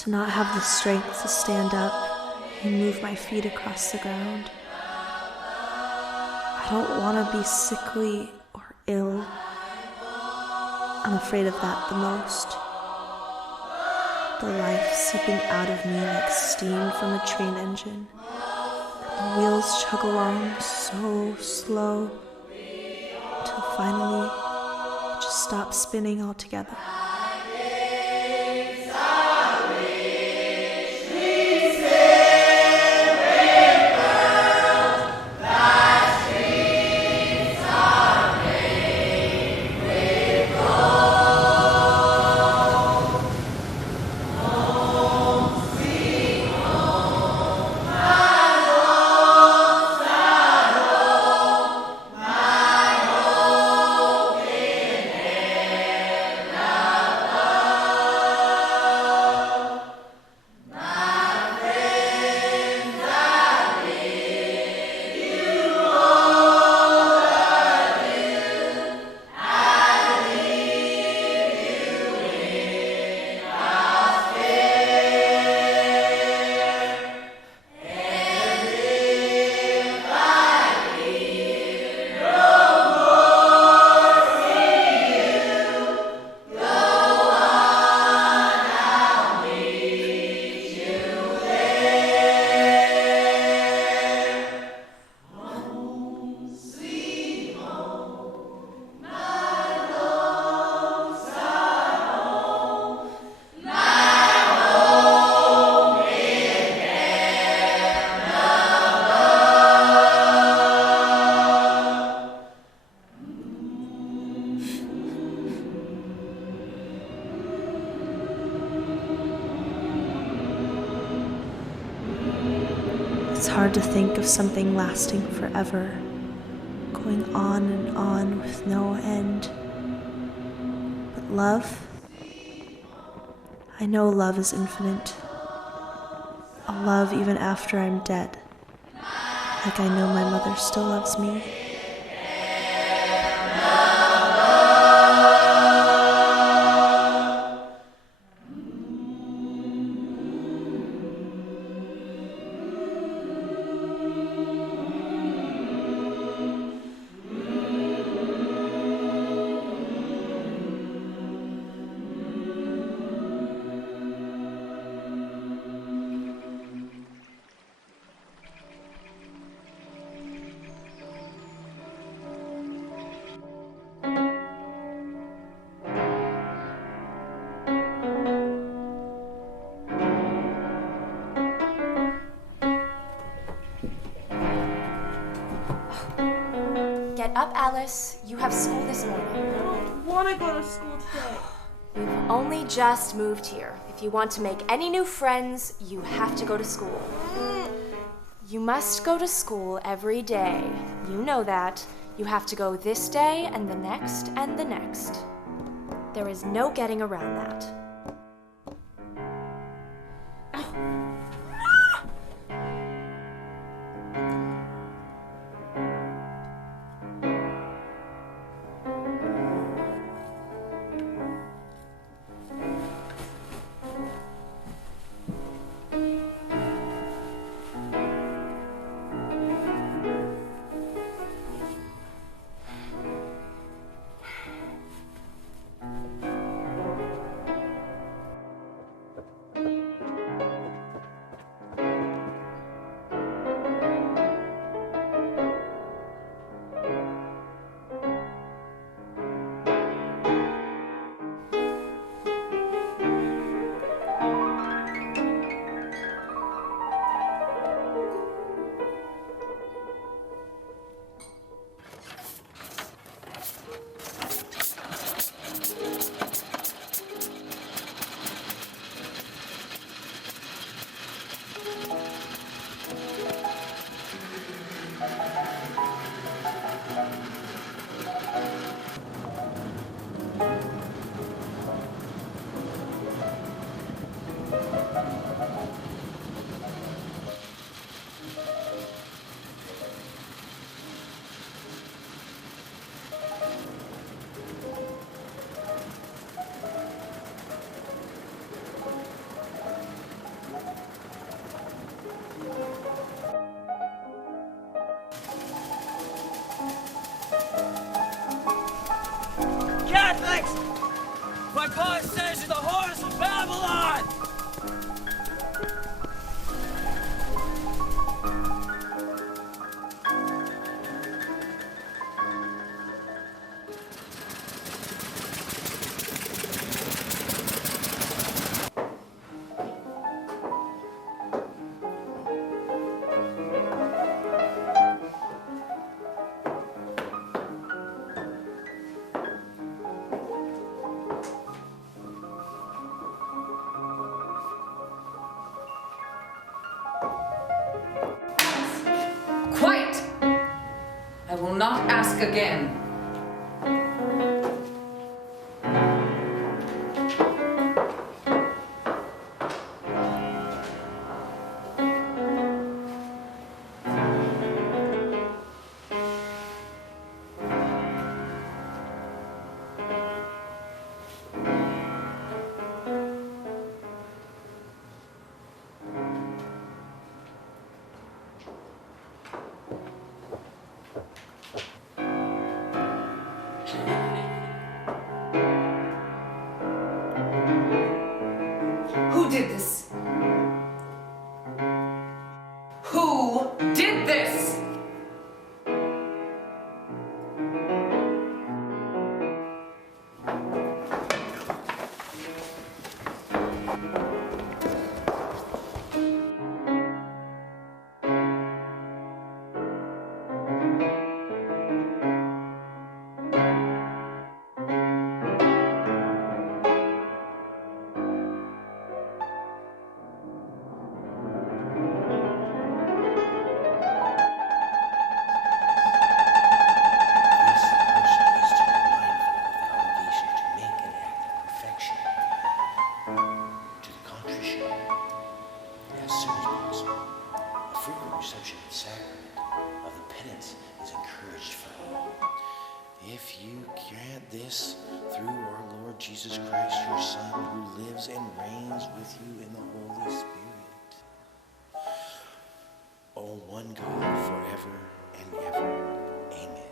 to not have the strength to stand up and move my feet across the ground. I don't want to be sickly or ill. I'm afraid of that the most. The life seeping out of me like steam from a train engine. And the wheels chug along so slow until finally it just stops spinning altogether. It's hard to think of something lasting forever, going on and on with no end. But love, I know love is infinite. I'll love even after I'm dead, like I know my mother still loves me. Get up, Alice. You have school this morning. I don't want to go to school today. We've only just moved here. If you want to make any new friends, you have to go to school. You must go to school every day. You know that. You have to go this day and the next and the next. There is no getting around that. my God says to the whores of Babylon! Quiet! I will not ask again. Who did this? Who did this? If you grant this through our Lord Jesus Christ, your Son, who lives and reigns with you in the Holy Spirit. O one God, forever and ever. Amen.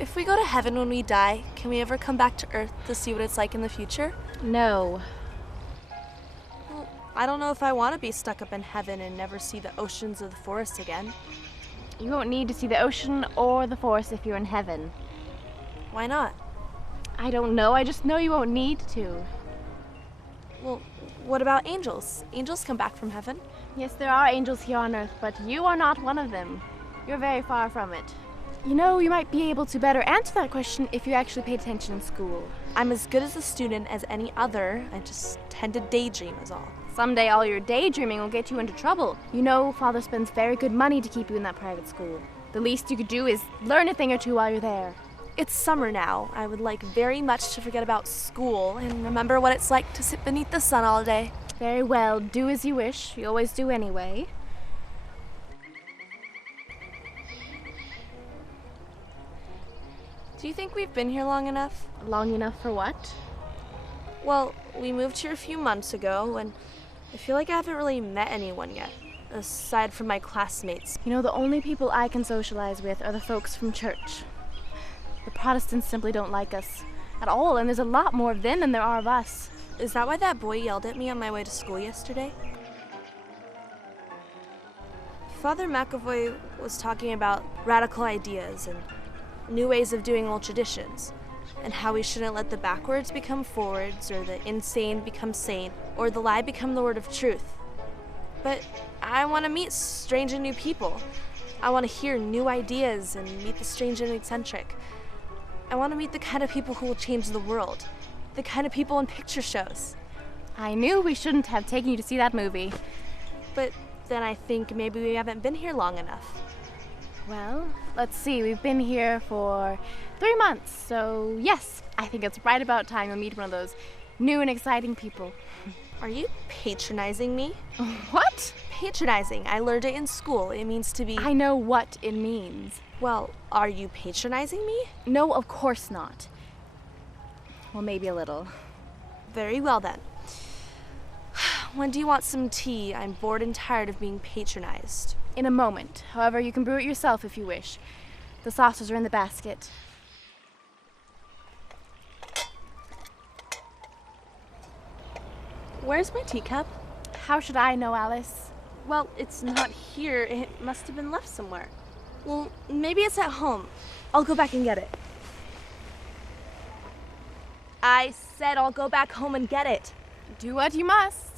If we go to heaven when we die, can we ever come back to Earth to see what it's like in the future? No. Well, I don't know if I want to be stuck up in heaven and never see the oceans or the forests again. You won't need to see the ocean or the forest if you're in heaven. Why not? I don't know, I just know you won't need to. Well, what about angels? Angels come back from heaven. Yes, there are angels here on Earth, but you are not one of them. You're very far from it. You know, you might be able to better answer that question if you actually paid attention in school. I'm as good as a student as any other. I just tend to daydream is all. Someday all your daydreaming will get you into trouble. You know, Father spends very good money to keep you in that private school. The least you could do is learn a thing or two while you're there. It's summer now. I would like very much to forget about school and remember what it's like to sit beneath the sun all day. Very well, do as you wish. You always do anyway. Do you think we've been here long enough? Long enough for what? Well, we moved here a few months ago, and I feel like I haven't really met anyone yet, aside from my classmates. You know, the only people I can socialize with are the folks from church. The Protestants simply don't like us at all, and there's a lot more of them than there are of us. Is that why that boy yelled at me on my way to school yesterday? Father McAvoy was talking about radical ideas and new ways of doing old traditions, and how we shouldn't let the backwards become forwards, or the insane become sane, or the lie become the word of truth. But I want to meet strange and new people. I want to hear new ideas and meet the strange and eccentric. I want to meet the kind of people who will change the world, the kind of people in picture shows. I knew we shouldn't have taken you to see that movie. But then I think maybe we haven't been here long enough. Well, let's see, we've been here for 3 months, so yes, I think it's right about time you'll meet one of those new and exciting people. Are you patronizing me? What? Patronizing. I learned it in school. It means to be... I know what it means. Well, are you patronizing me? No, of course not. Well, maybe a little. Very well then. When do you want some tea? I'm bored and tired of being patronized. In a moment. However, you can brew it yourself if you wish. The saucers are in the basket. Where's my teacup? How should I know, Alice? Well, it's not here. It must have been left somewhere. Well, maybe it's at home. I'll go back and get it. I said I'll go back home and get it. Do what you must.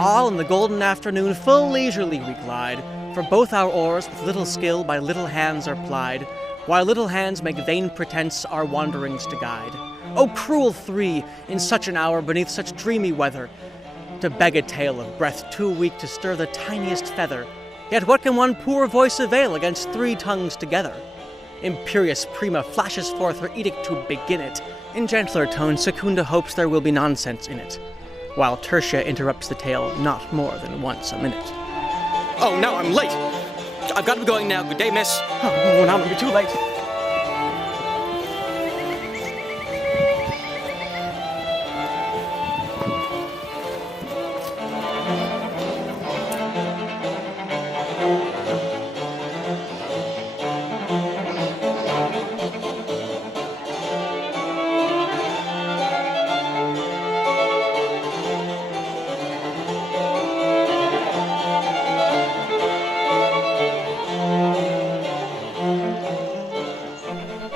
All in the golden afternoon full leisurely we glide, for both our oars with little skill by little hands are plied, while little hands make vain pretense our wanderings to guide. O cruel three, in such an hour beneath such dreamy weather, to beg a tale of breath too weak to stir the tiniest feather. Yet what can one poor voice avail against 3 tongues together? Imperious Prima flashes forth her edict to begin it. In gentler tones, Secunda hopes there will be nonsense in it, while Tertia interrupts the tale not more than once a minute. Oh, now I'm late! I've got to be going now. Good day, miss. Oh, now I'm gonna be too late.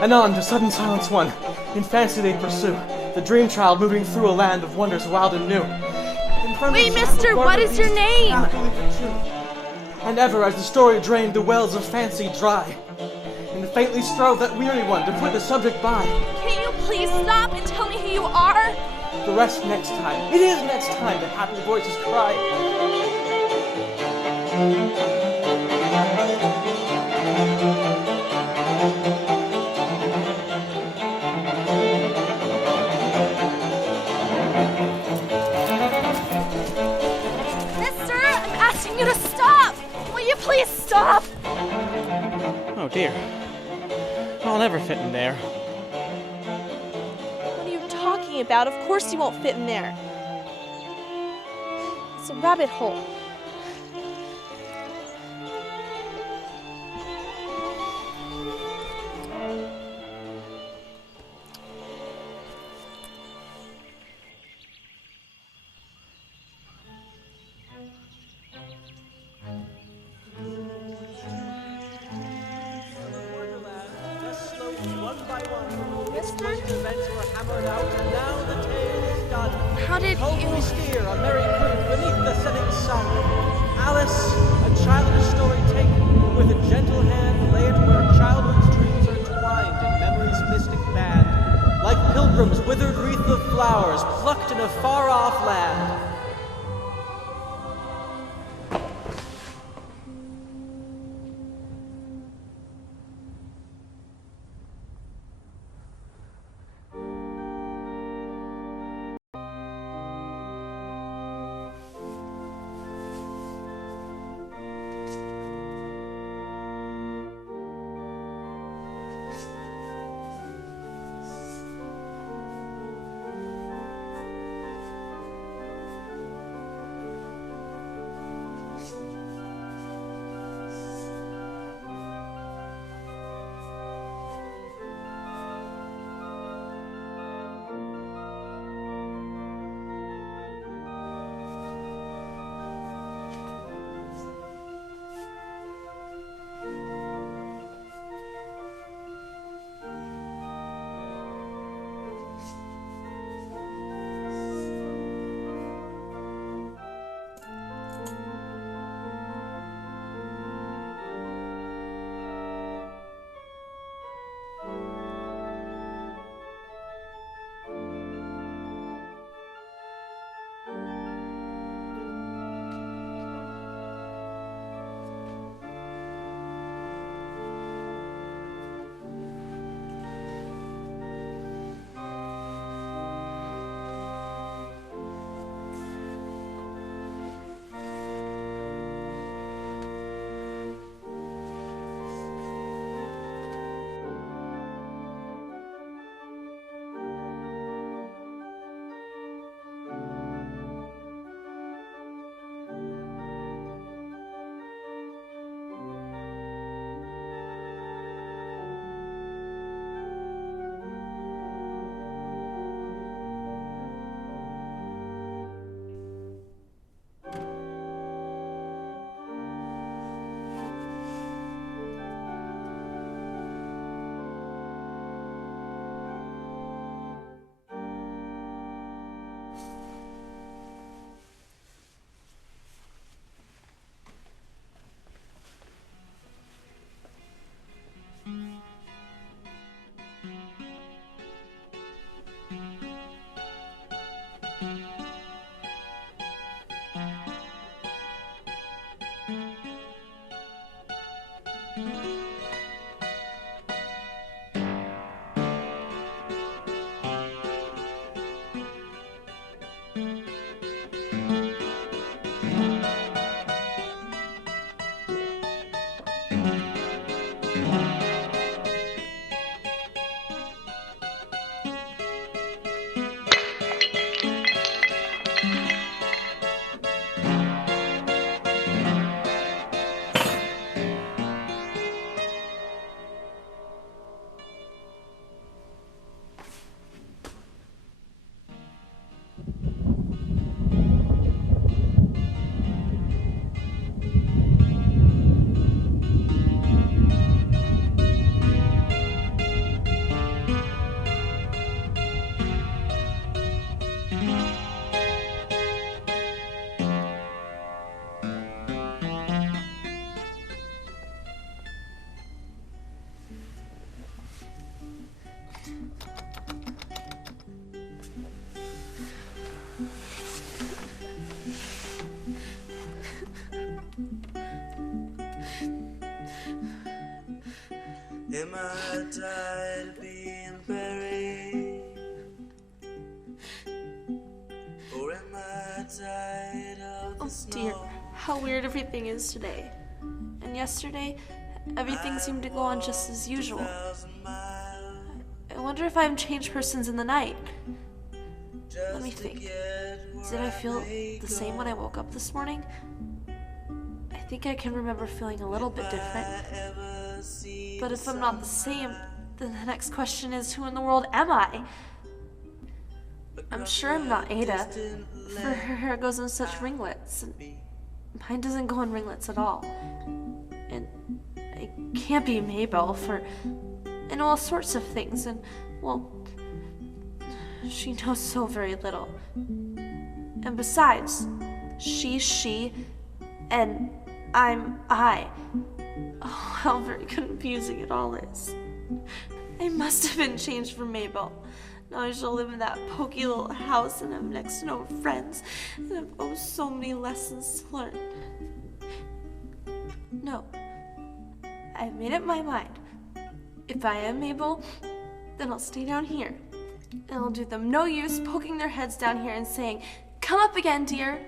Anon to sudden silence one, in fancy they pursue, the dream child moving through a land of wonders wild and new. Wait, mister, what is your name? And ever as the story drained the wells of fancy dry, and faintly strove that weary one to put the subject by. Can't you please stop and tell me who you are? The rest next time. It is next time, the happy voices cry. Mister, I'm asking you to stop! Will you please stop? Oh dear. I'll never fit in there. What are you talking about? Of course you won't fit in there. It's a rabbit hole. How did you... We steer on merry cruise beneath the setting sun. Alice, a childish story take, with a gentle hand laid where childhood's dreams are twined in memory's mystic band, like pilgrims' withered wreath of flowers plucked in a far-off land. Am I tired of being buried? Or am I tired of the Oh snow? dear, how weird everything is today. And yesterday, everything seemed to go on just as usual. I wonder if I'm changed persons in the night. Let me think. Did I feel the same when I woke up this morning? I think I can remember feeling a little bit different. But if I'm not the same, then the next question is, who in the world am I? I'm sure I'm not Ada, for her hair goes in such ringlets, and mine doesn't go in ringlets at all. And I can't be Mabel, for I know all sorts of things, and, well, she knows so very little. And besides, she's she, and I'm I. Oh, how very confusing it all is. I must have been changed for Mabel. Now I shall live in that poky little house and have next to no friends, and have oh so many lessons to learn. No, I've made up my mind. If I am Mabel, then I'll stay down here. And I'll do them no use poking their heads down here and saying, "Come up again, dear."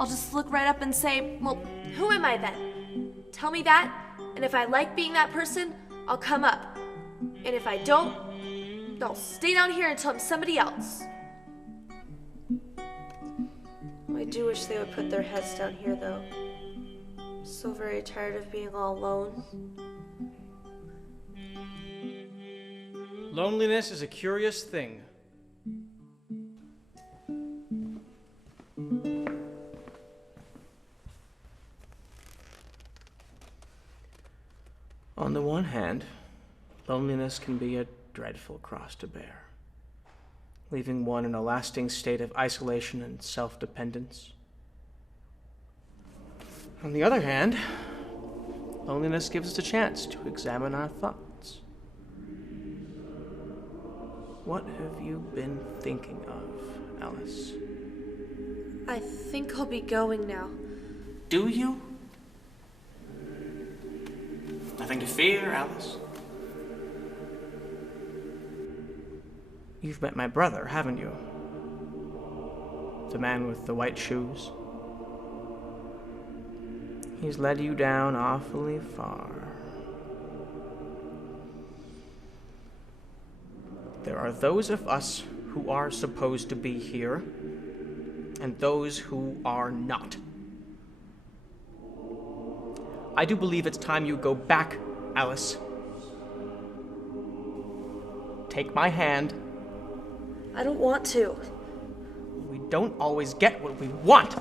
I'll just look right up and say, "Well, who am I then? Tell me that, and if I like being that person, I'll come up. And if I don't, I'll stay down here until I'm somebody else." I do wish they would put their heads down here, though. I'm so very tired of being all alone. Loneliness is a curious thing. On the one hand, loneliness can be a dreadful cross to bear, leaving one in a lasting state of isolation and self-dependence. On the other hand, loneliness gives us a chance to examine our thoughts. What have you been thinking of, Alice? I think I'll be going now. Do you? Nothing to fear, Alice. You've met my brother, haven't you? The man with the white shoes. He's led you down awfully far. There are those of us who are supposed to be here, and those who are not. I do believe it's time you go back, Alice. Take my hand. I don't want to. We don't always get what we want.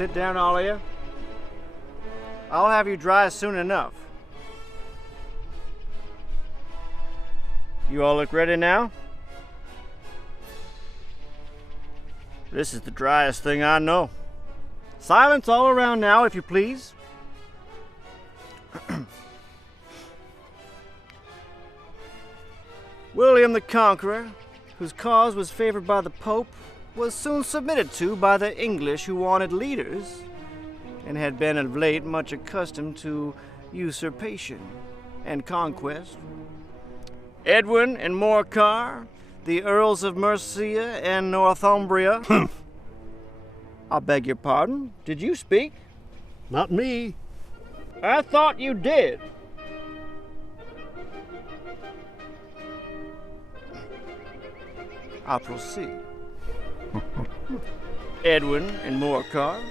Sit down, all of you. I'll have you dry soon enough. You all look ready now? This is the driest thing I know. Silence all around now, if you please. William the Conqueror, whose cause was favored by the Pope, was soon submitted to by the English who wanted leaders, and had been of late much accustomed to usurpation and conquest. Edwin and Morcar, the Earls of Mercia and Northumbria. I beg your pardon, did you speak? Not me. I thought you did. I'll proceed. Edwin and Morcar,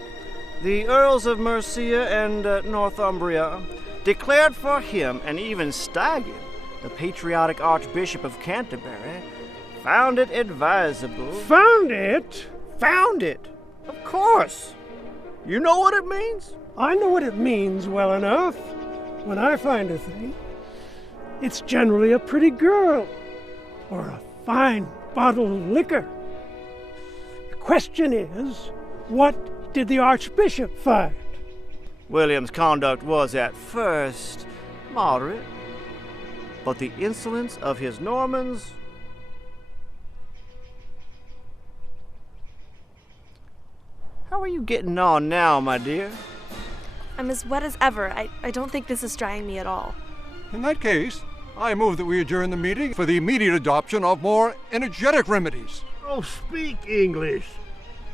the Earls of Mercia and Northumbria, declared for him and even staggered the patriotic Archbishop of Canterbury, found it advisable. Found it? Found it? Of course. You know what it means? I know what it means well enough. When I find a thing, it's generally a pretty girl or a fine bottle of liquor. The question is, what did the Archbishop find? William's conduct was at first moderate, but the insolence of his Normans... How are you getting on now, my dear? I'm as wet as ever. I don't think this is drying me at all. In that case, I move that we adjourn the meeting for the immediate adoption of more energetic remedies. Oh, speak English.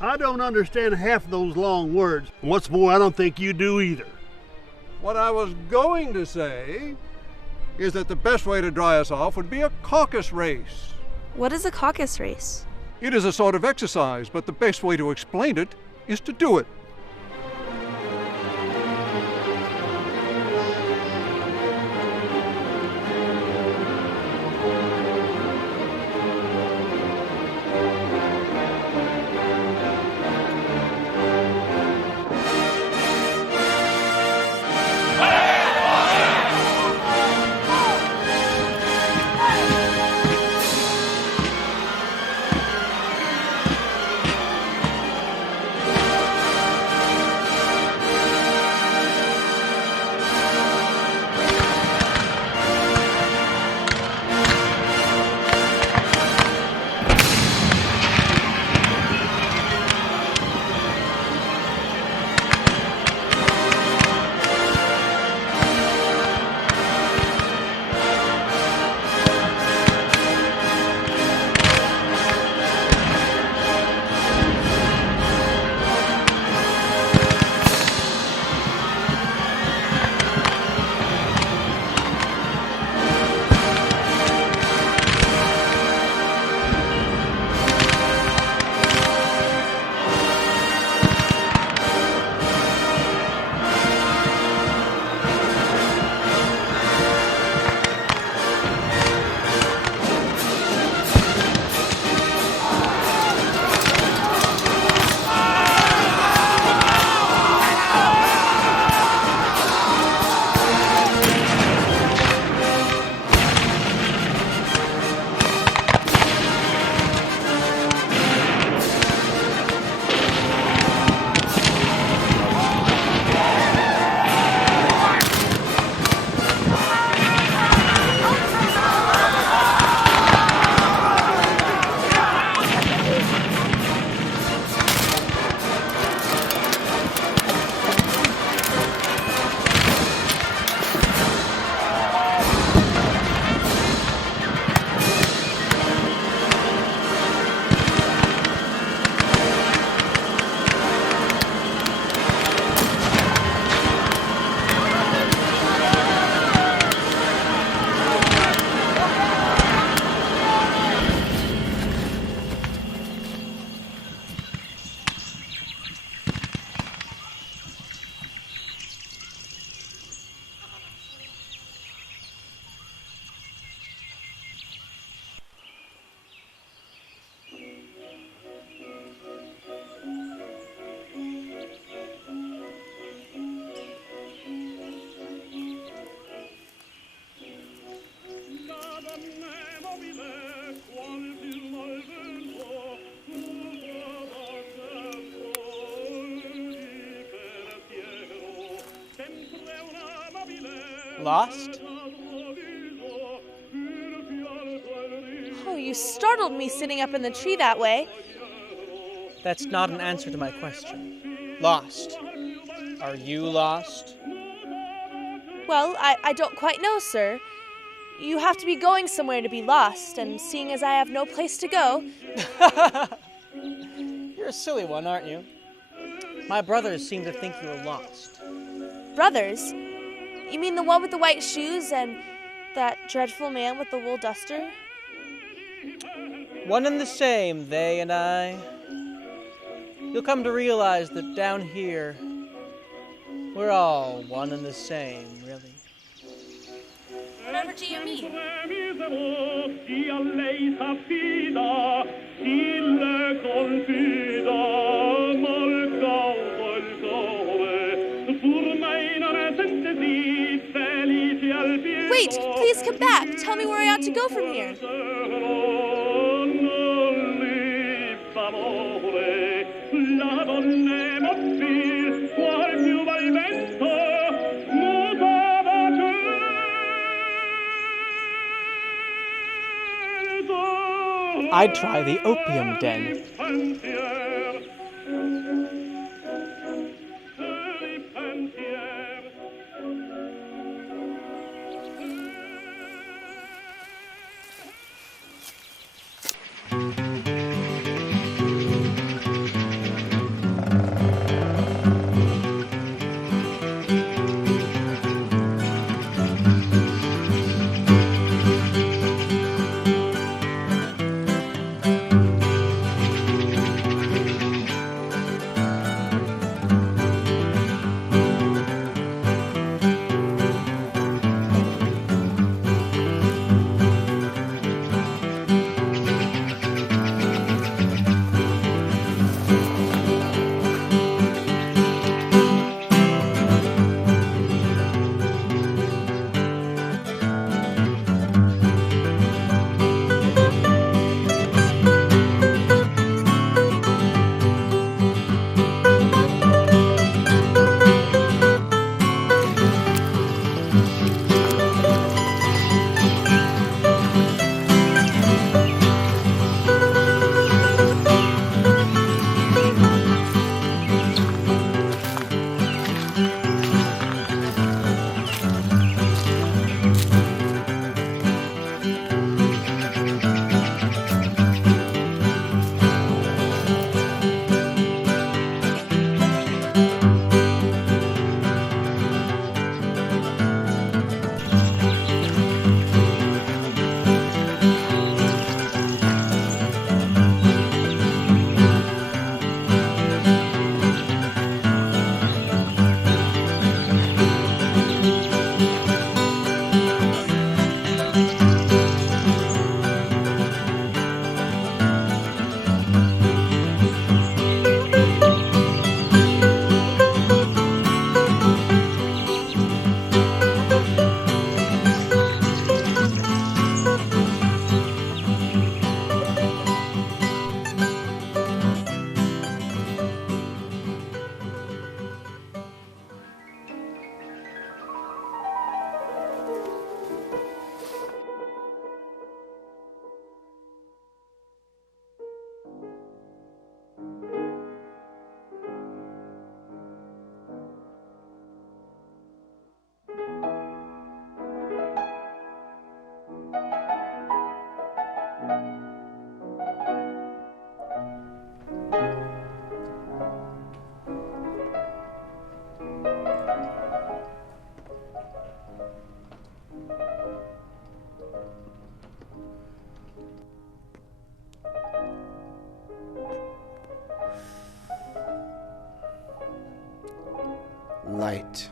I don't understand half of those long words. And what's more, I don't think you do either. What I was going to say is that the best way to dry us off would be a caucus race. What is a caucus race? It is a sort of exercise, but the best way to explain it is to do it. Lost? Oh, you startled me sitting up in the tree that way. That's not an answer to my question. Lost. Are you lost? Well, I don't quite know, sir. You have to be going somewhere to be lost, and seeing as I have no place to go... You're a silly one, aren't you? My brothers seem to think you're lost. Brothers? You mean the one with the white shoes and that dreadful man with the wool duster? One and the same, they and I. You'll come to realize that down here, we're all one and the same, really. Whatever do you mean? Wait, please come back. Tell me where I ought to go from here. I'd try the opium den. Light.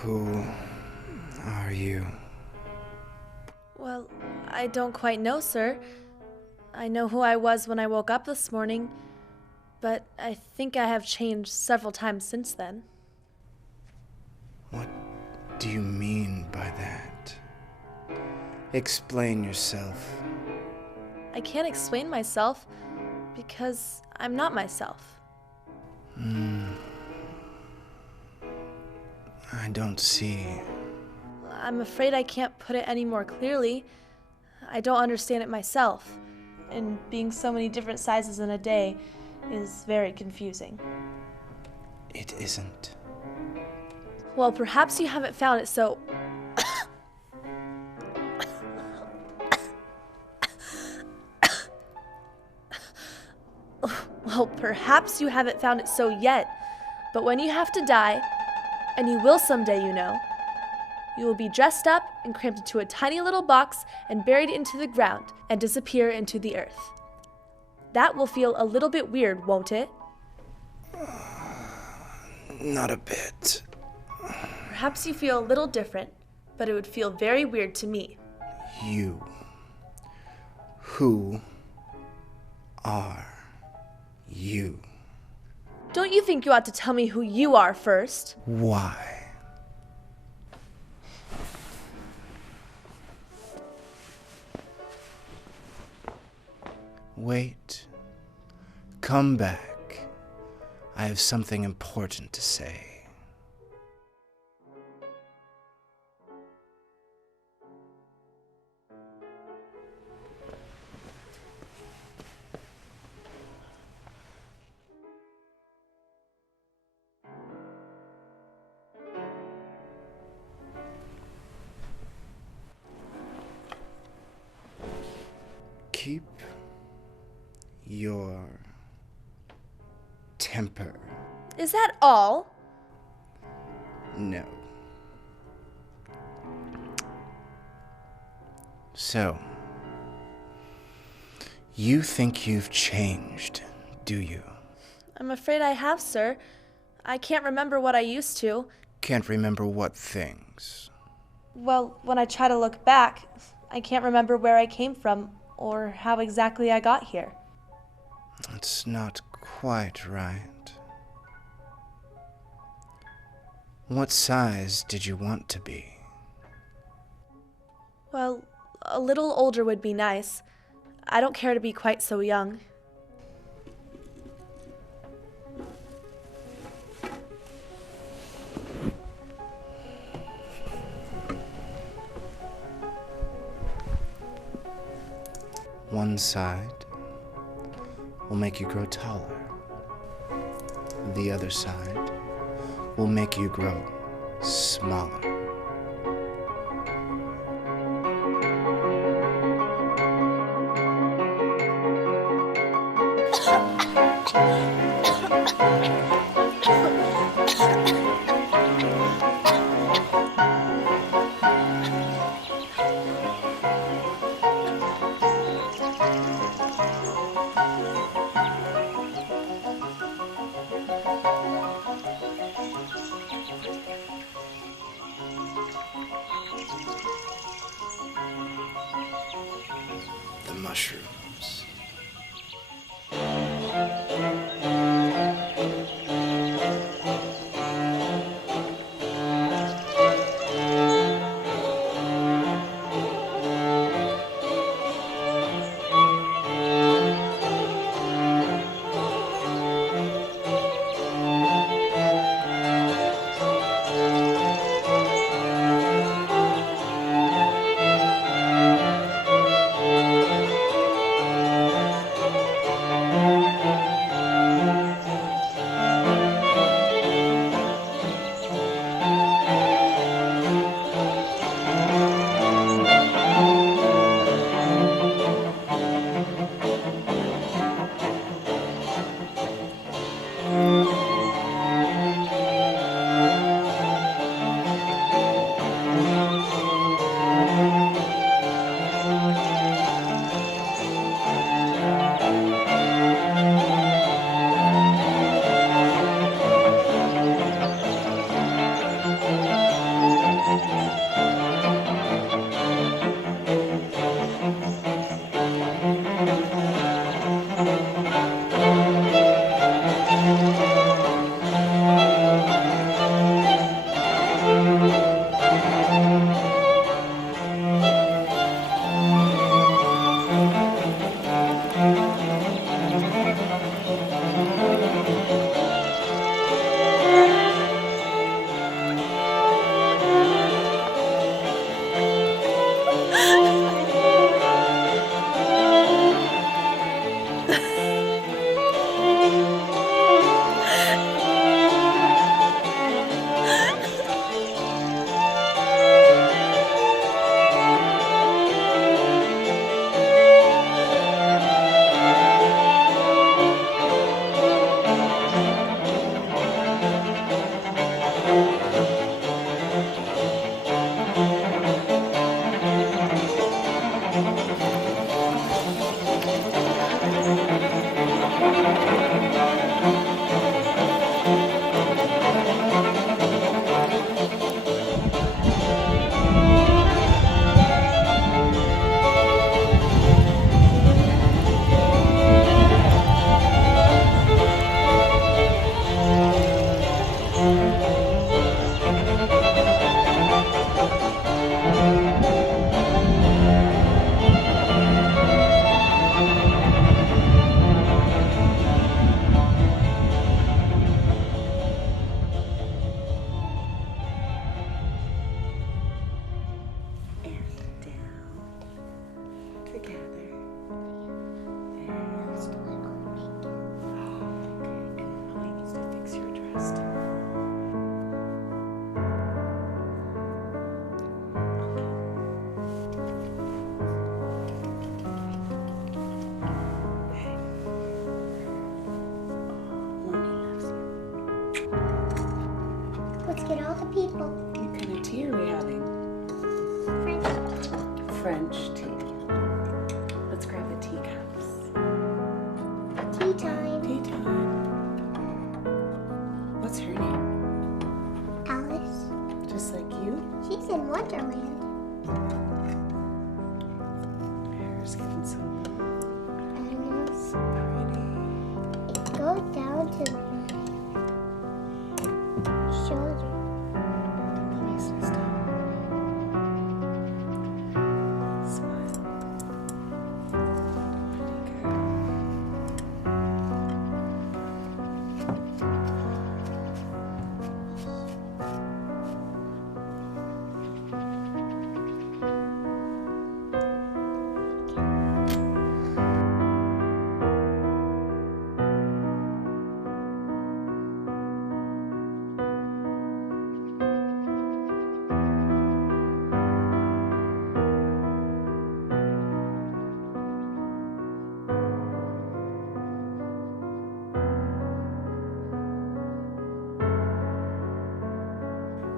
Who are you? Well, I don't quite know, sir. I know who I was when I woke up this morning, but I think I have changed several times since then. What do you mean by that? Explain yourself. I can't explain myself because I'm not myself. I don't see. I'm afraid I can't put it any more clearly. I don't understand it myself, and being so many different sizes in a day is very confusing. It isn't. Well, perhaps you haven't found it so... Well, perhaps you haven't found it so yet, but when you have to die, and you will someday, you know, you will be dressed up and crammed into a tiny little box and buried into the ground and disappear into the earth. That will feel a little bit weird, won't it? Not a bit. Perhaps you feel a little different, but it would feel very weird to me. You. Who are you? Don't you think you ought to tell me who you are first? Why? Wait. Come back. I have something important to say. Keep your temper. Is that all? No. So, you think you've changed, do you? I'm afraid I have, sir. I can't remember what I used to. Can't remember what things? Well, when I try to look back, I can't remember where I came from or how exactly I got here. It's not quite right. What size did you want to be? Well, a little older would be nice. I don't care to be quite so young. One side will make you grow taller. The other side will make you grow smaller. interesting. Let's get all the people. What kind of tea are we having? French tea. Let's grab the teacups. Tea time. Tea time. What's her name? Alice. Just like you? She's in Wonderland. Her hair's getting so long. So pretty. It goes down to shoulder. That makes me stop. Smile. Pretty good.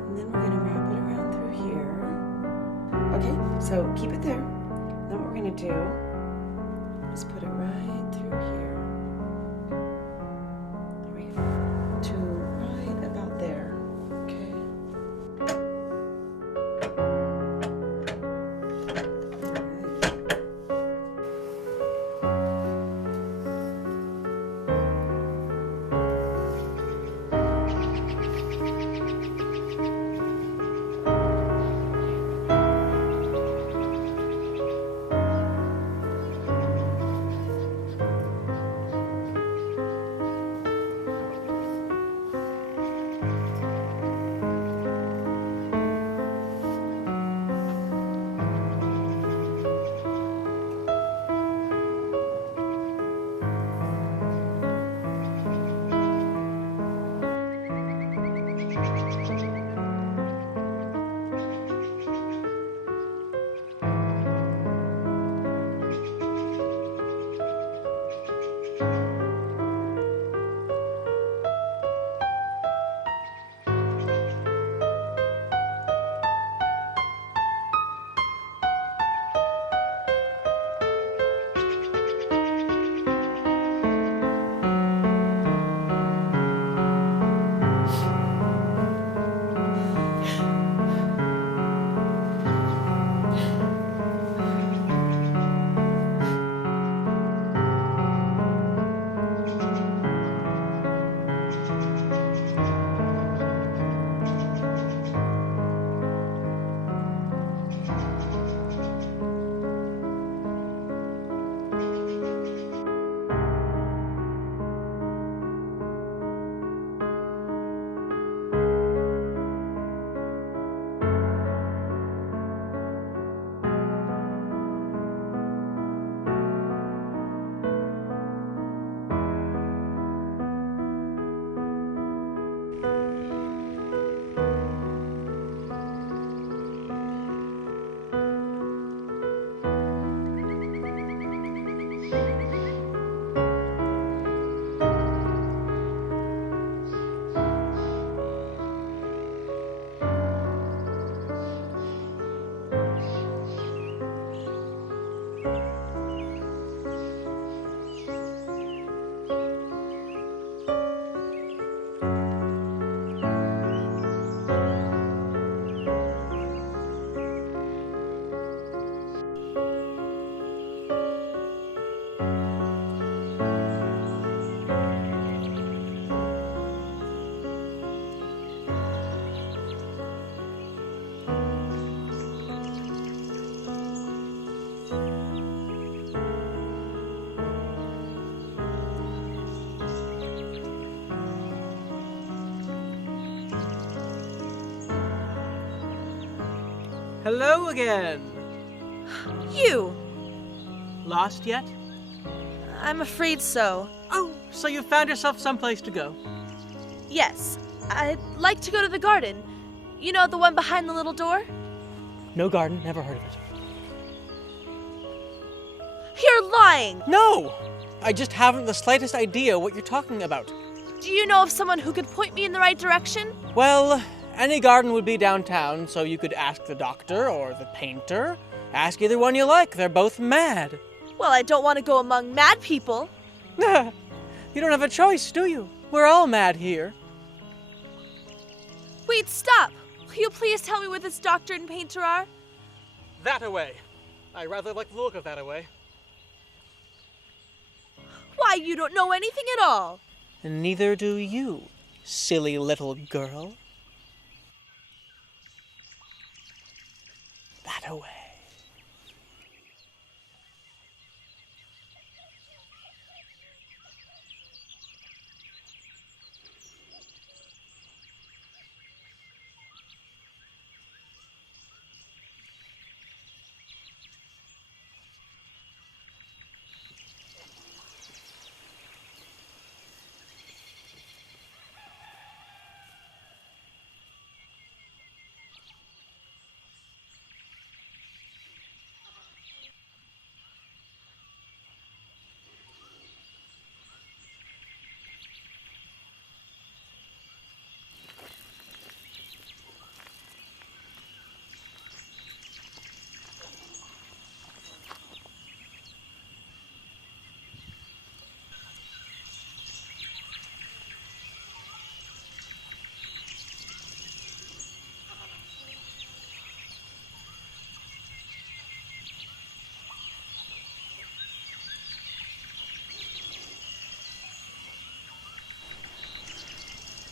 And then we're going to wrap it around through here. Okay, so keep it there. Then what we're going to do is put it right through here. There we go. To right about there. Okay. Hello again. You! Lost yet? I'm afraid so. Oh, so you found yourself someplace to go. Yes, I'd like to go to the garden. You know, the one behind the little door? No garden, never heard of it. You're lying! No! I just haven't the slightest idea what you're talking about. Do you know of someone who could point me in the right direction? Well, any garden would be downtown, so you could ask the doctor or the painter. Ask either one you like, they're both mad. Well, I don't want to go among mad people. You don't have a choice, do you? We're all mad here. Wait, stop! Will you please tell me where this doctor and painter are? That-a-way. I rather like the look of that-a-way. Why, you don't know anything at all. And neither do you, silly little girl. That-a-way.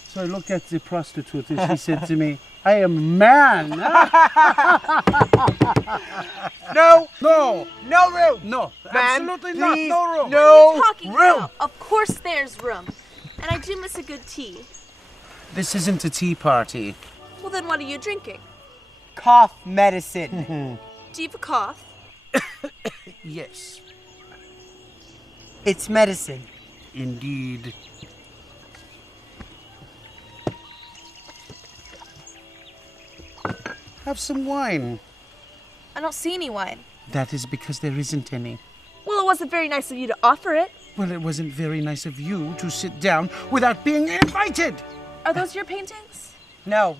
So I looked at the prostitute and she said to me, I am a man. No. No. No room. No. Man, absolutely please, not. No room. What are you No talking room. about? Of course there's room. And I do miss a good tea. This isn't a tea party. Well, then what are you drinking? Cough medicine. Do you have a cough? Yes. It's medicine. Indeed. Have some wine. I don't see any wine. That is because there isn't any. Well, it wasn't very nice of you to offer it. Well, it wasn't very nice of you to sit down without being invited. Are those your paintings? No,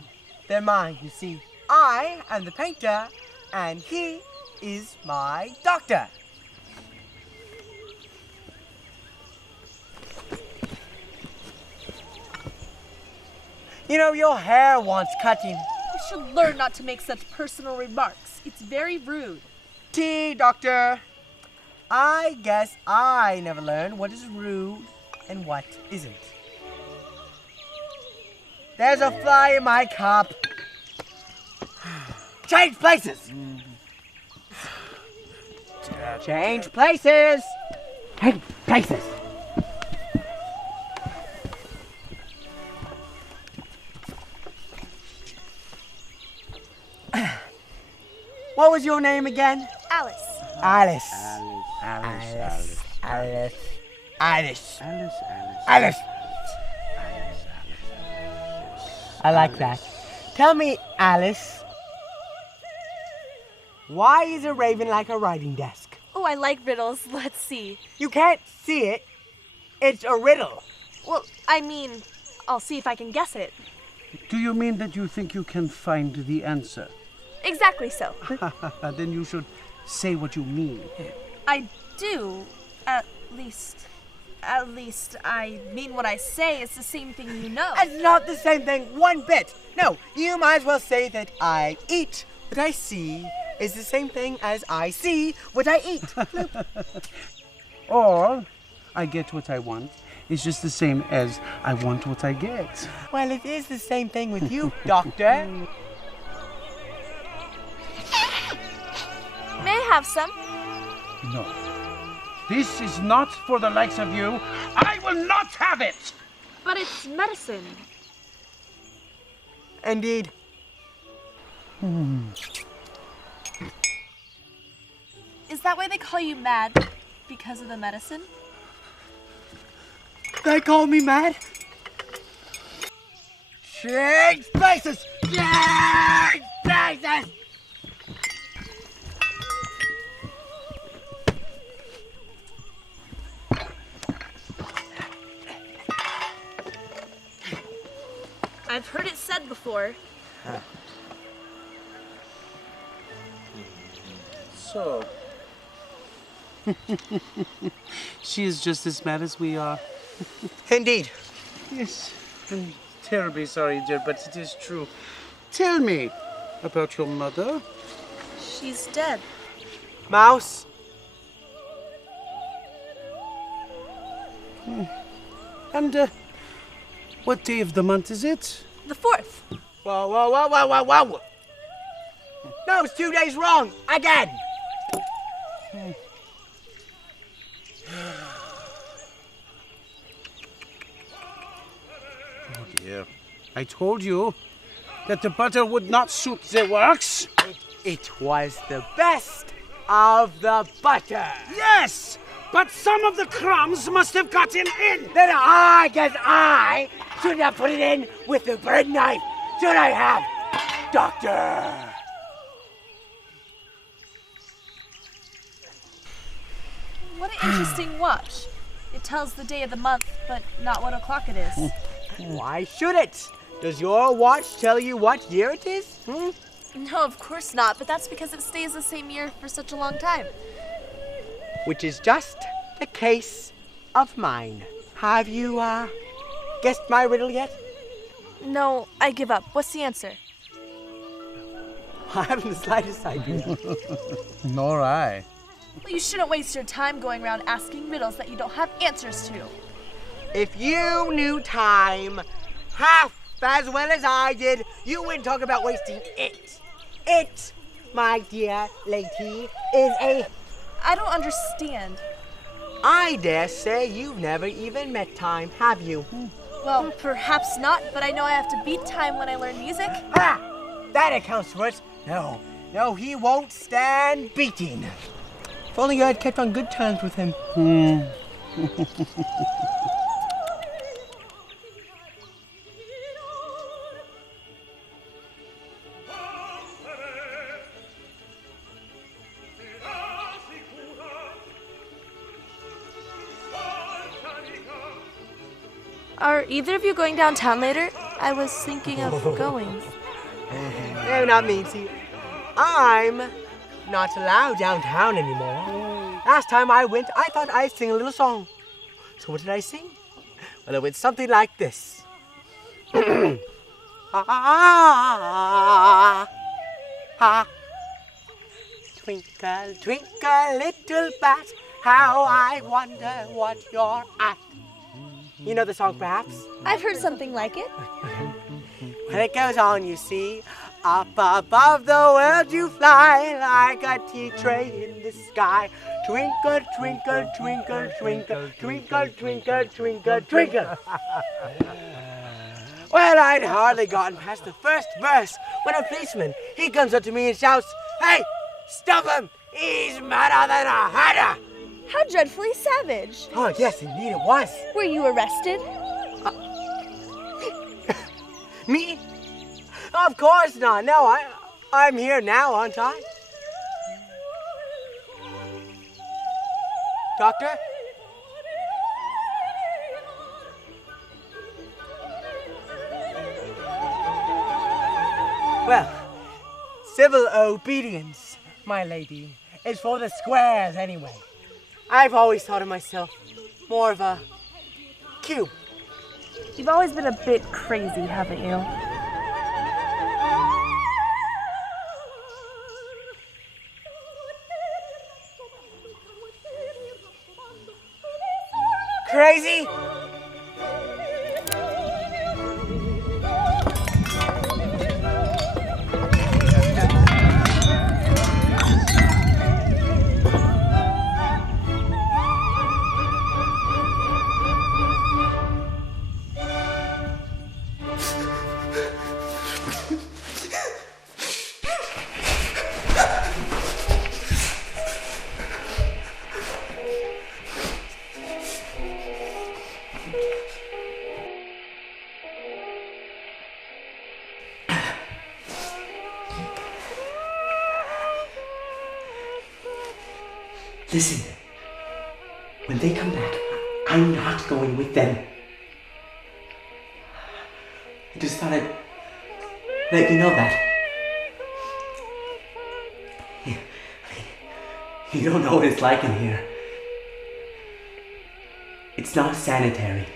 they're mine, you see. I am the painter, and he is my doctor. You know, your hair wants cutting. You should learn not to make such personal remarks. It's very rude. Tea, doctor. I guess I never learned what is rude and what isn't. There's a fly in my cup. Change places. Change places. Change places. What was your name again? Alice. Alice. Alice. Alice. Alice. Alice. Alice. I like that. Tell me, Alice, why is a raven like a writing desk? Oh, I like riddles. Let's see. You can't see it. It's a riddle. Well, I mean, I'll see if I can guess it. Do you mean that you think you can find the answer? Exactly so. Then you should say what you mean. I do. At least I mean what I say. It's the same thing you know. It's not the same thing one bit. No, you might as well say that I eat what I see is the same thing as I see what I eat. Or I get what I want. It's just the same as I want what I get. Well, it is the same thing with you, Doctor. May I have some? No. This is not for the likes of you. I will not have it! But it's medicine. Indeed. Is that why they call you mad? Because of the medicine? They call me mad? Change places! Change places! I've heard it said before. So. She is just as mad as we are. Indeed. Yes. I'm terribly sorry, dear, but it is true. Tell me about your mother. She's dead. Mouse? And, what day of the month is it? The 4th. Whoa, whoa, whoa, whoa, whoa, whoa! No, it's 2 days wrong! Again! Oh dear. I told you that the butter would not suit the works. It was the best of the butter. Yes! But some of the crumbs must have gotten in. Then I guess I should have put it in with the bread knife. Should I have, Doctor? What an interesting watch. It tells the day of the month, but not what o'clock it is. Why should it? Does your watch tell you what year it is? No, of course not, but that's because it stays the same year for such a long time. Which is just the case of mine. Have you, guessed my riddle yet? No, I give up. What's the answer? I haven't the slightest idea. Nor I. Well, you shouldn't waste your time going around asking riddles that you don't have answers to. If you knew time half as well as I did, you wouldn't talk about wasting it. It, my dear lady, is a... I don't understand. I dare say you've never even met time, have you? Well, perhaps not, but I know I have to beat time when I learn music. Ha! That accounts for it. No, he won't stand beating. If only you had kept on good terms with him. Are either of you going downtown later? I was thinking of going. No, not me. See, I'm not allowed downtown anymore. Last time I went, I thought I'd sing a little song. So what did I sing? Well, it went something like this. Twinkle, twinkle, little bat, how I wonder what you're at. You know the song, perhaps? I've heard something like it. Well, it goes on, you see. Up above the world you fly like a tea tray in the sky. Twinkle, twinkle, twinkle, twinkle, twinkle, twinkle, twinkle, twinkle. Well, I'd hardly gotten past the first verse when a policeman, he comes up to me and shouts, "Hey, stop him! He's madder than a hatter!" How dreadfully savage. Oh, yes, indeed it was. Were you arrested? Me? Of course not. No, I'm here now, aren't I? Doctor? Well, civil obedience, my lady, is for the squares anyway. I've always thought of myself more of a cube. You've always been a bit crazy, haven't you? Crazy? Listen, when they come back, I'm not going with them. I just thought I'd let you know that. You don't know what it's like in here. It's not sanitary.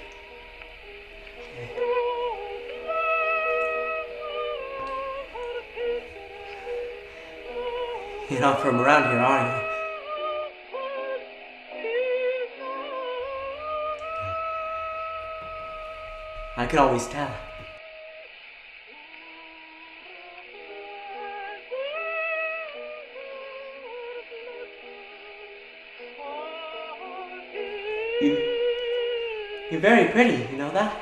You're not from around here, are you? I could always tell. You're very pretty, you know that?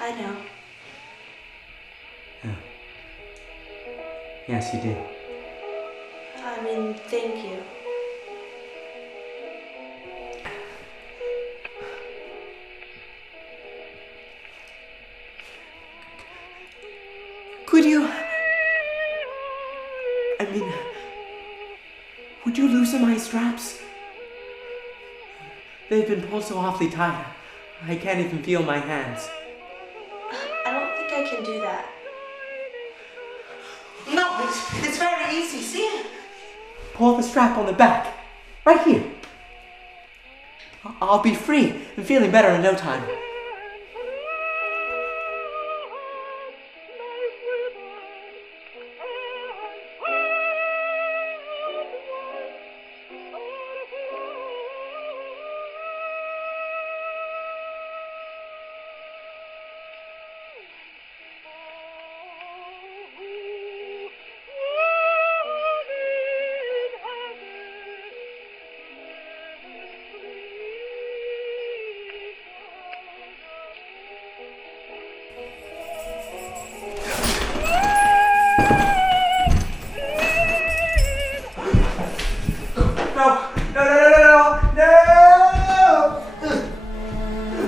I know. Oh. Yes, you do. I mean, thank you. Could you... I mean... Would you loosen my straps? They've been pulled so awfully tight. I can't even feel my hands. I don't think I can do that. No, it's very easy, see? Pull the strap on the back. Right here. I'll be free and feeling better in no time.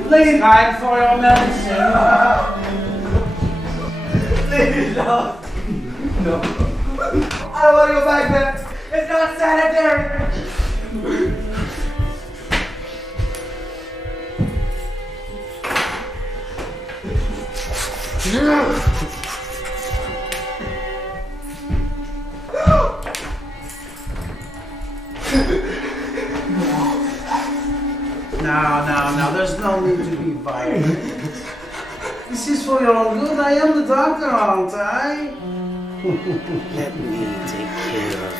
Please, time for your medicine. Please, no. No. I don't want to go back there. It's not sanitary. Now, there's no need to be violent. This is for your own good. I am the doctor, aren't I? Let me take care of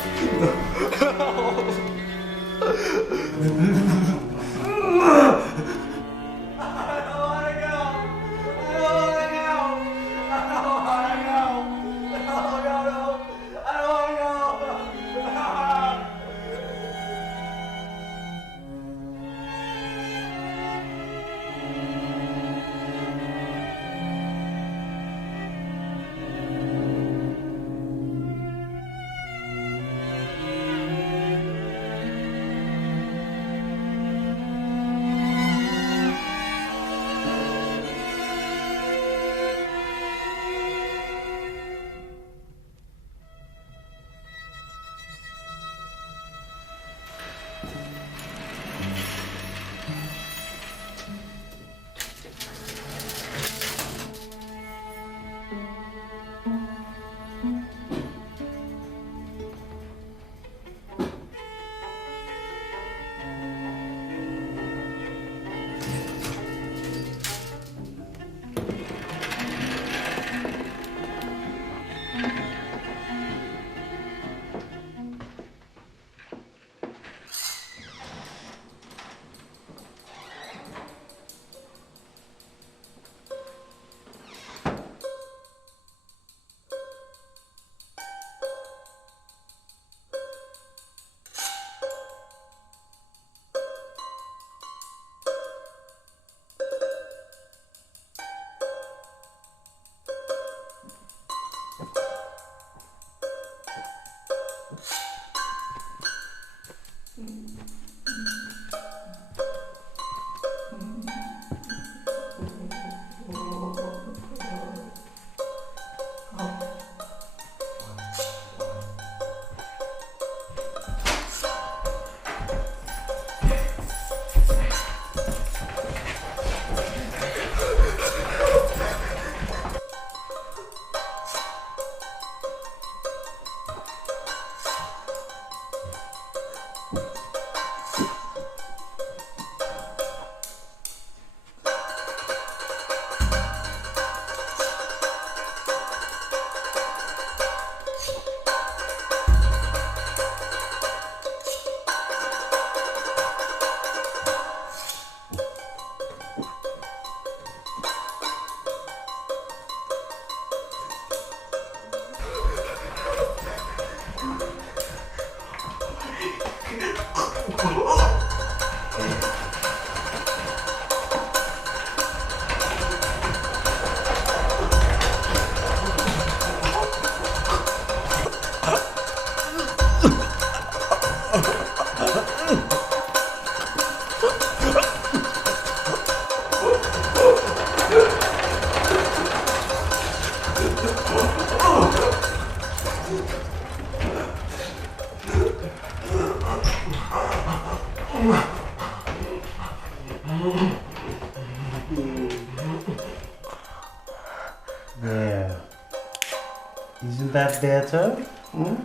Isn't that better? Hmm?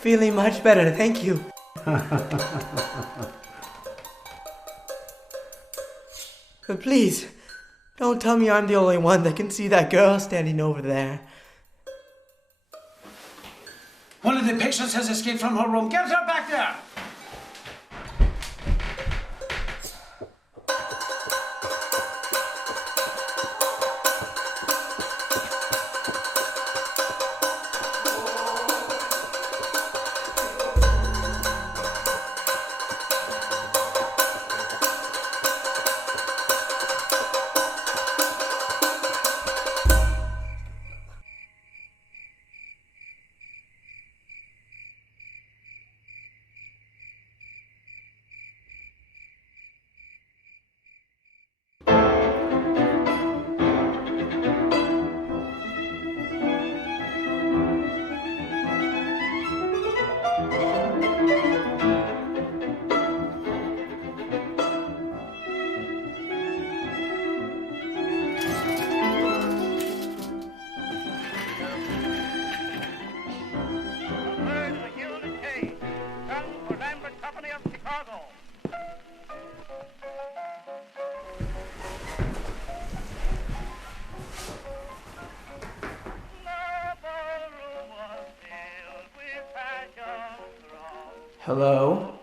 Feeling much better, thank you. But please, don't tell me I'm the only one that can see that girl standing over there. One of the patients has escaped from her room. Get her back there! Hello?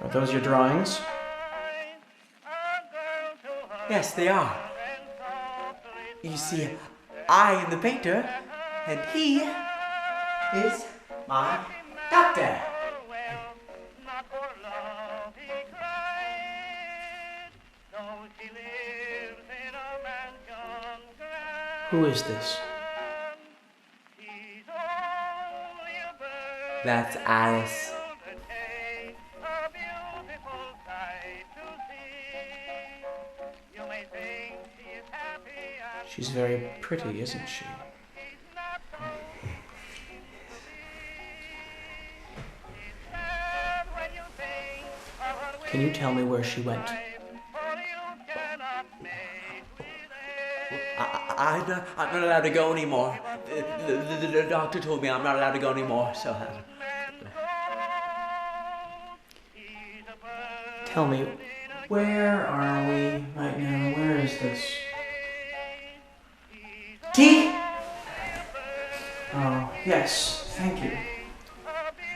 Are those your drawings? Yes, they are. You see, I am the painter, and he is my doctor. Who is this? That's Alice. She's very pretty, isn't she? Can you tell me where she went? I'm not allowed to go anymore. The doctor told me I'm not allowed to go anymore, so... Tell me, where are we right now? Where is this? Tea? Oh, yes, thank you.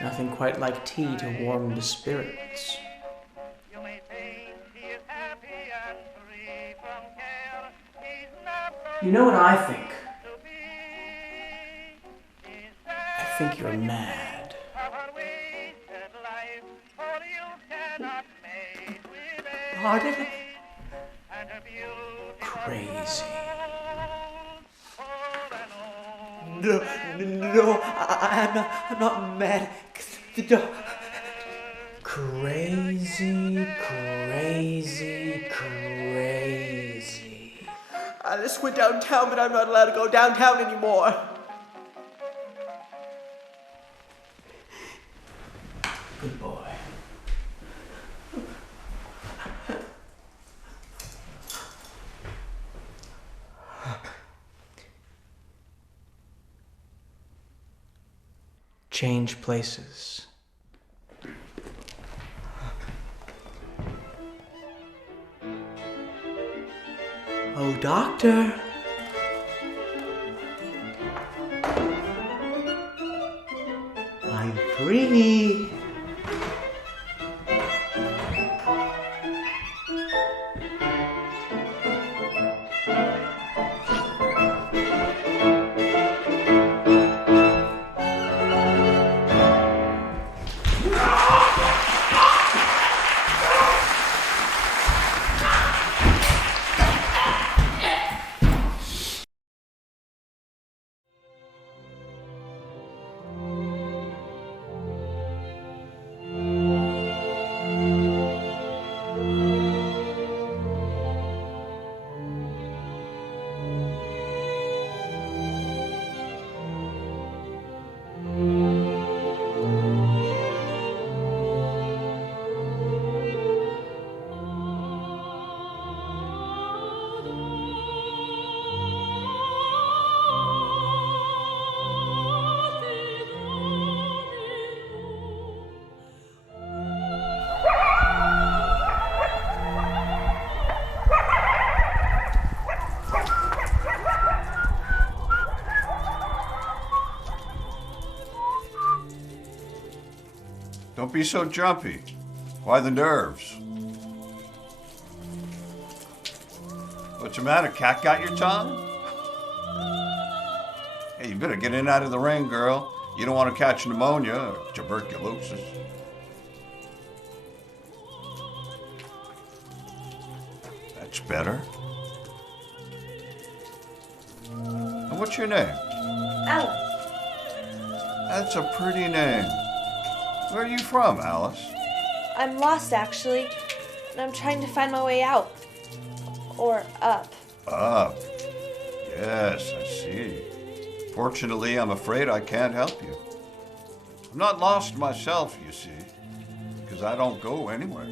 Nothing quite like tea to warm the spirits. You know what I think? I think you're mad. Pardon? Crazy. No, I'm not mad. Crazy. I just went downtown, but I'm not allowed to go downtown anymore. Good boy. Change places. Oh, doctor. I'm free. Don't be so jumpy. Why the nerves? What's the matter? Cat got your tongue? Hey, you better get in out of the rain, girl. You don't want to catch pneumonia or tuberculosis. That's better. And what's your name? Alice. That's a pretty name. Where are you from, Alice? I'm lost, actually, and I'm trying to find my way out. Or up. Up. Yes, I see. Fortunately, I'm afraid I can't help you. I'm not lost myself, you see, because I don't go anywhere.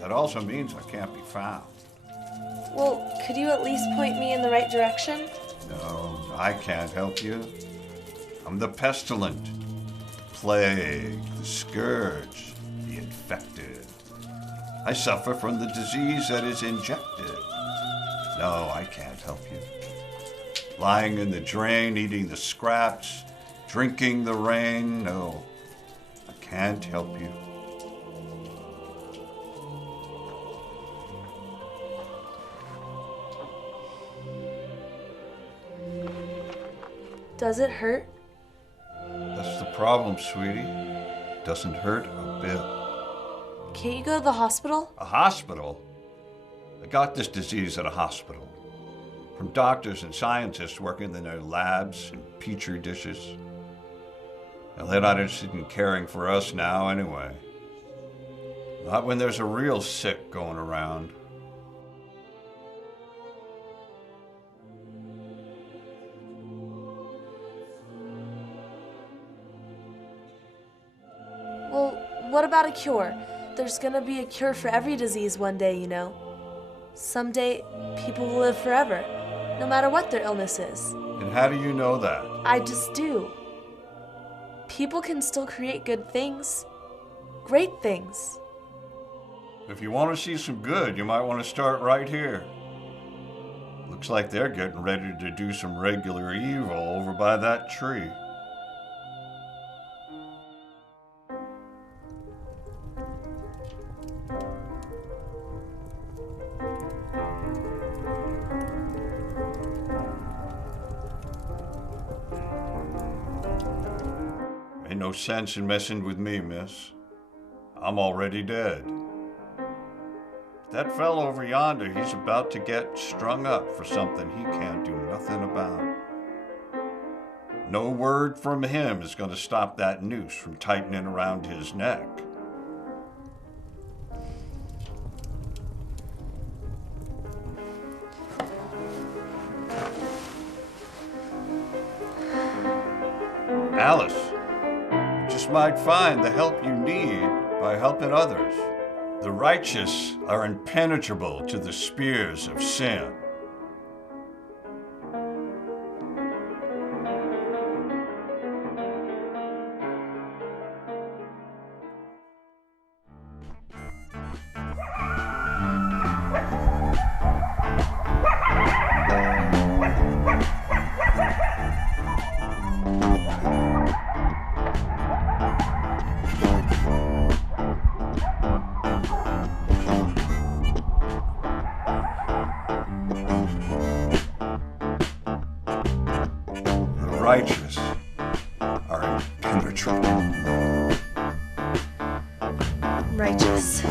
That also means I can't be found. Well, could you at least point me in the right direction? No, I can't help you. I'm the pestilent, the plague, the scourge, the infected. I suffer from the disease that is injected. No, I can't help you. Lying in the drain, eating the scraps, drinking the rain. No, I can't help you. Does it hurt? That's the problem, sweetie. Doesn't hurt a bit. Can't you go to the hospital? A hospital? I got this disease at a hospital. From doctors and scientists working in their labs and petri dishes. Well, they're not interested in caring for us now anyway. Not when there's a real sick going around. Well, what about a cure? There's gonna be a cure for every disease one day, you know. Someday, people will live forever, no matter what their illness is. And how do you know that? I just do. People can still create good things. Great things. If you want to see some good, you might want to start right here. Looks like they're getting ready to do some regular evil over by that tree. Ain't no sense in messing with me, miss. I'm already dead. That fellow over yonder, he's about to get strung up for something he can't do nothing about. No word from him is going to stop that noose from tightening around his neck. Alice, you just might find the help you need by helping others. The righteous are impenetrable to the spears of sin. Righteous are impenetrable. Righteous.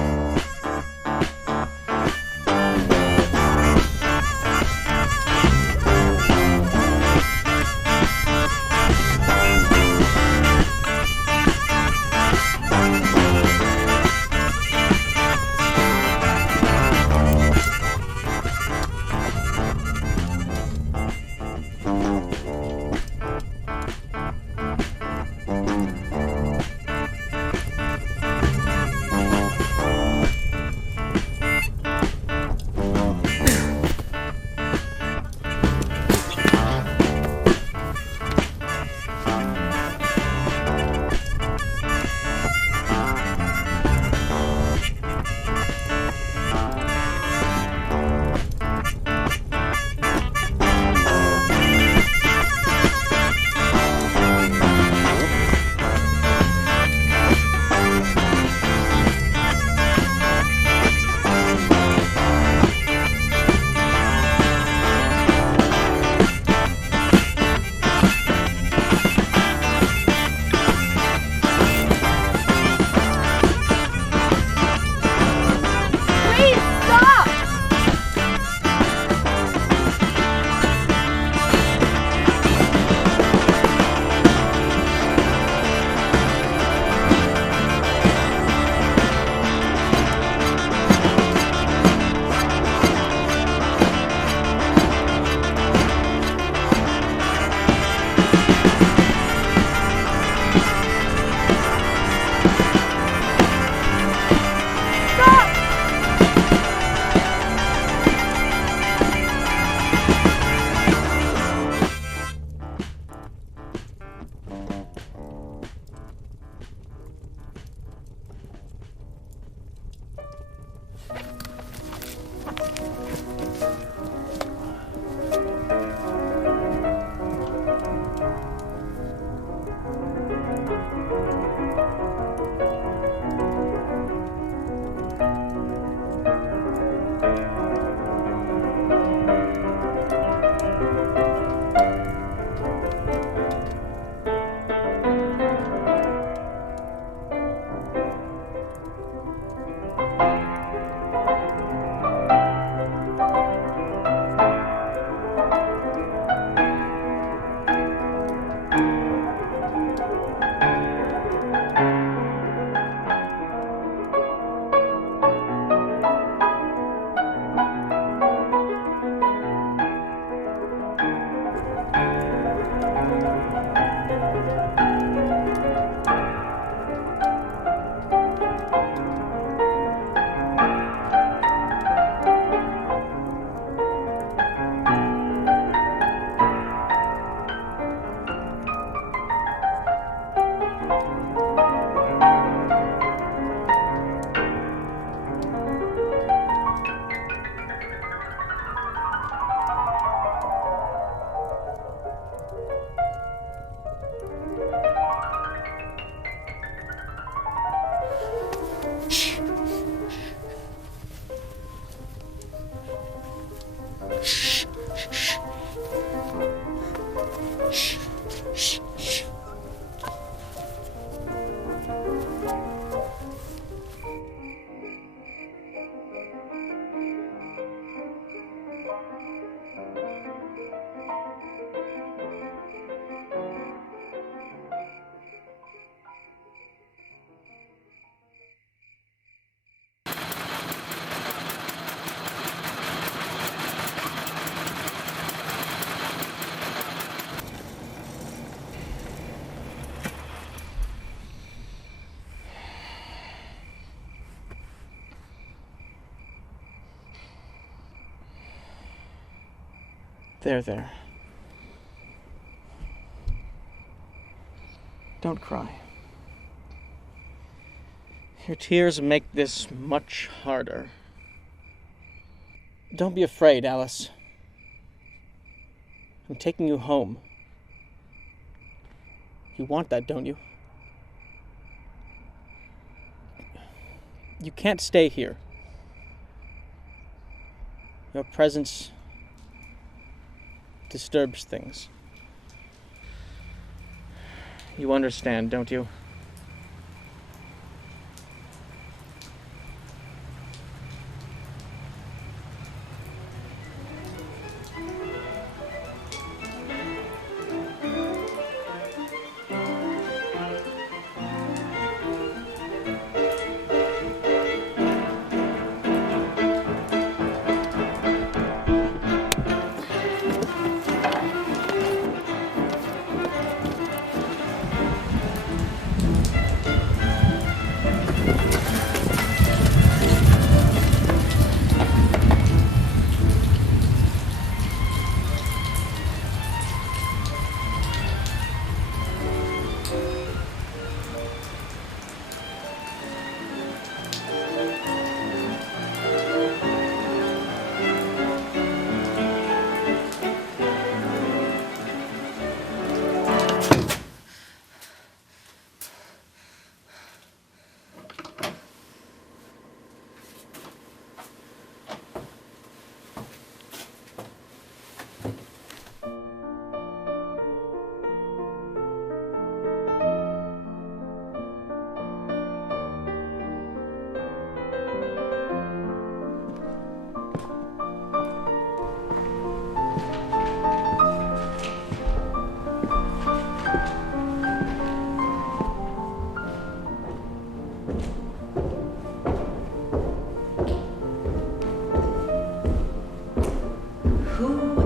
Shh. Shh. Shh. There. Don't cry. Your tears make this much harder. Don't be afraid, Alice. I'm taking you home. You want that, don't you? You can't stay here. Your presence disturbs things. You understand, don't you?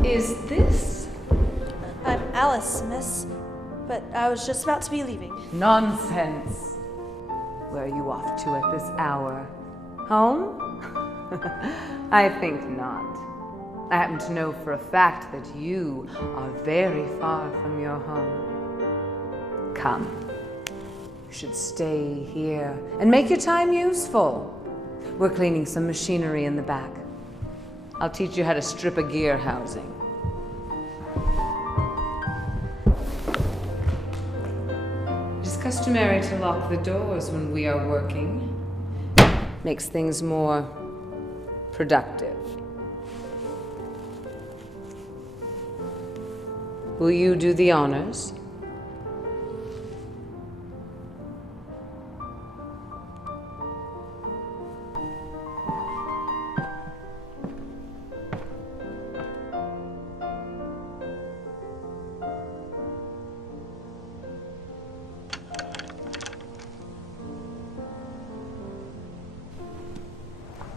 Is this? I'm Alice, miss, but I was just about to be leaving. Nonsense. Where are you off to at this hour? Home? I think not. I happen to know for a fact that you are very far from your home. Come. You should stay here and make your time useful. We're cleaning some machinery in the back. I'll teach you how to strip a gear housing. It is customary to lock the doors when we are working. Makes things more productive. Will you do the honors?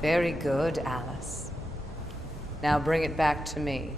Very good, Alice. Now bring it back to me.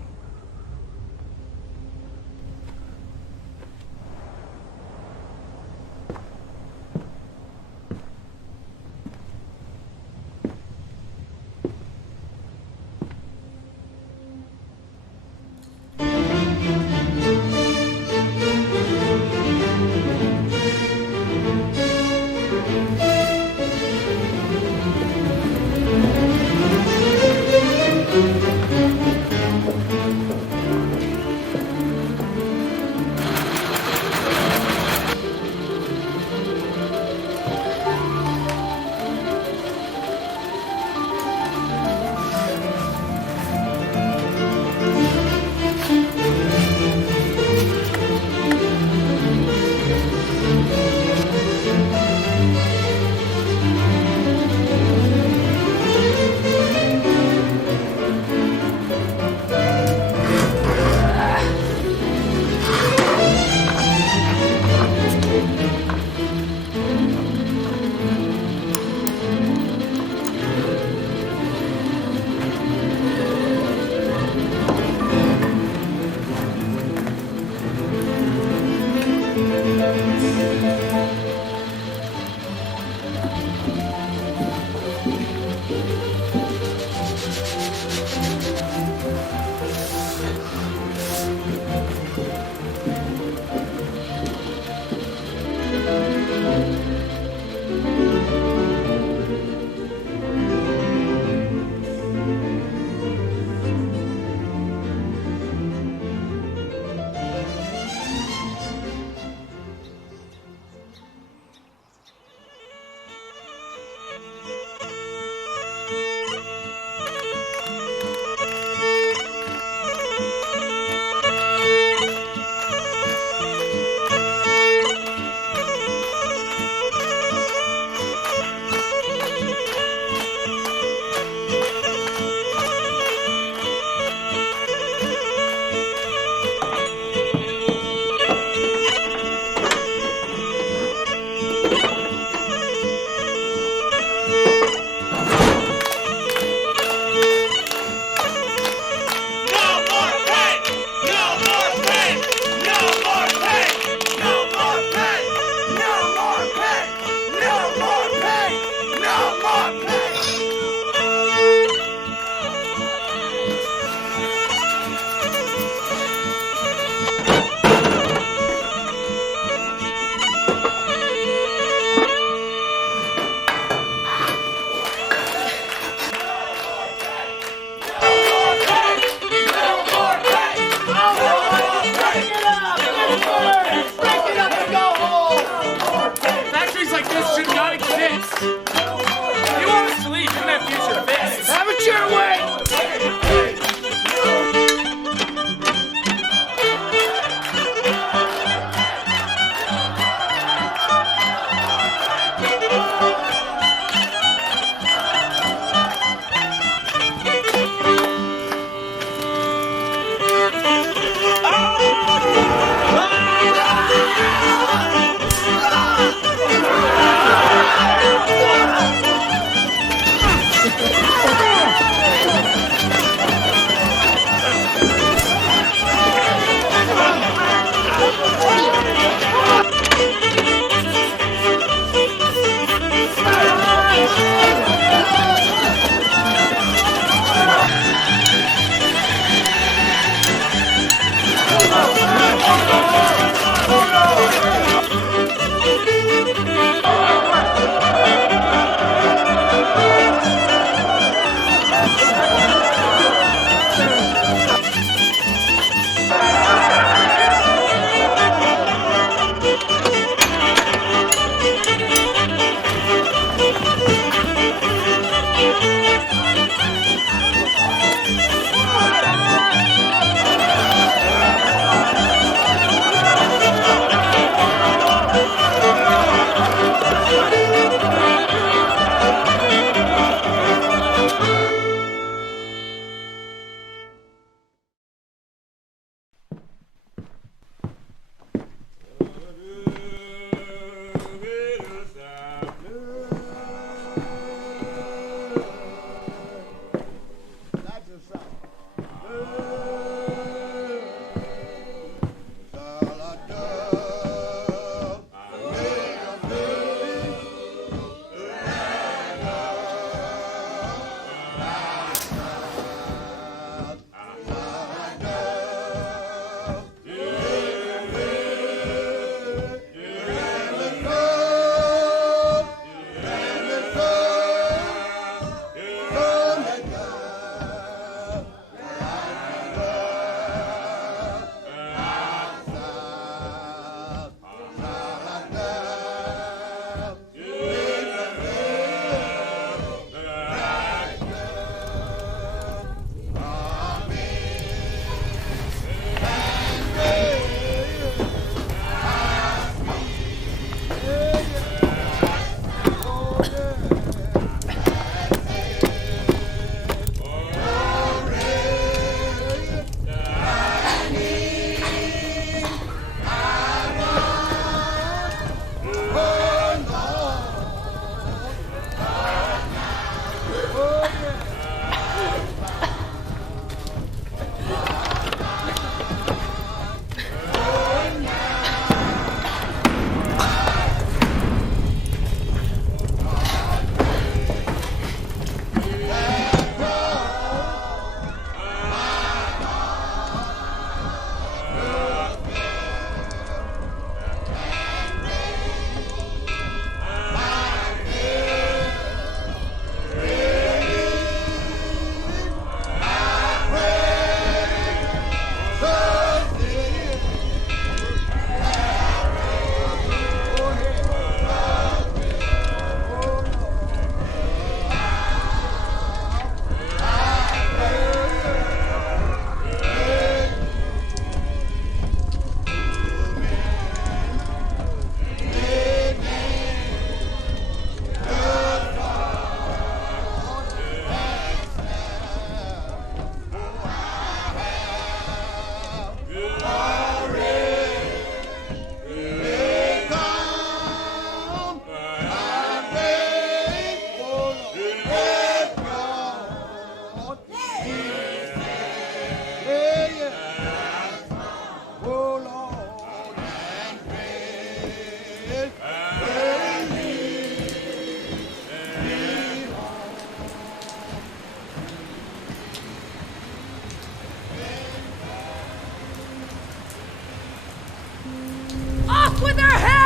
Look with their head!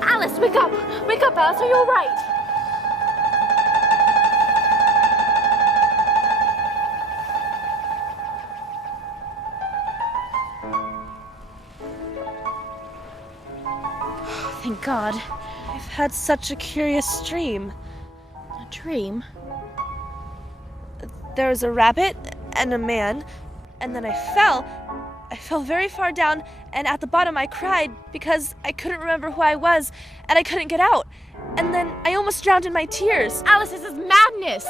Alice, wake up! Wake up, Alice, are you alright? Thank God. I've had such a curious dream. A dream? There was a rabbit and a man, and then I fell. I fell very far down, and at the bottom I cried because I couldn't remember who I was, and I couldn't get out. And then I almost drowned in my tears. Alice, this is madness!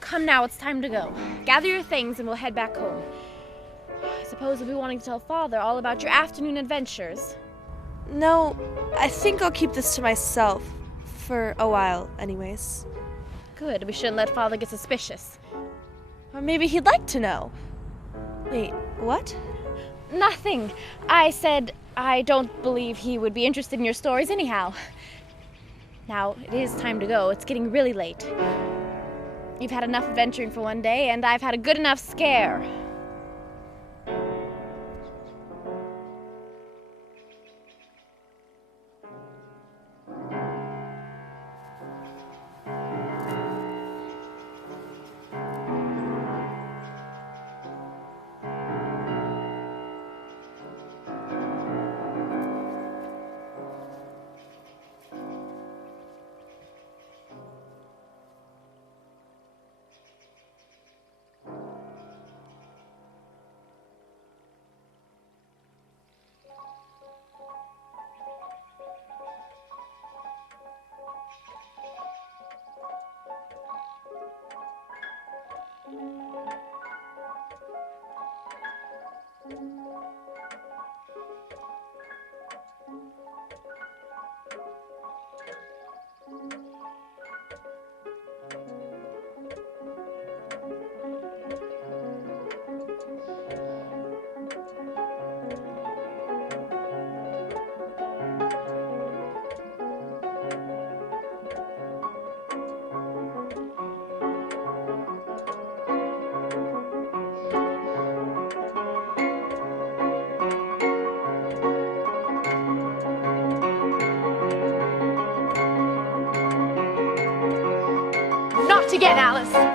Come now, it's time to go. Gather your things and we'll head back home. I suppose you'll be wanting to tell Father all about your afternoon adventures. No, I think I'll keep this to myself. For a while, anyways. Good, we shouldn't let Father get suspicious. Or maybe he'd like to know. Wait, what? Nothing. I said I don't believe he would be interested in your stories anyhow. Now, it is time to go. It's getting really late. You've had enough adventuring for one day, and I've had a good enough scare. again, Alice.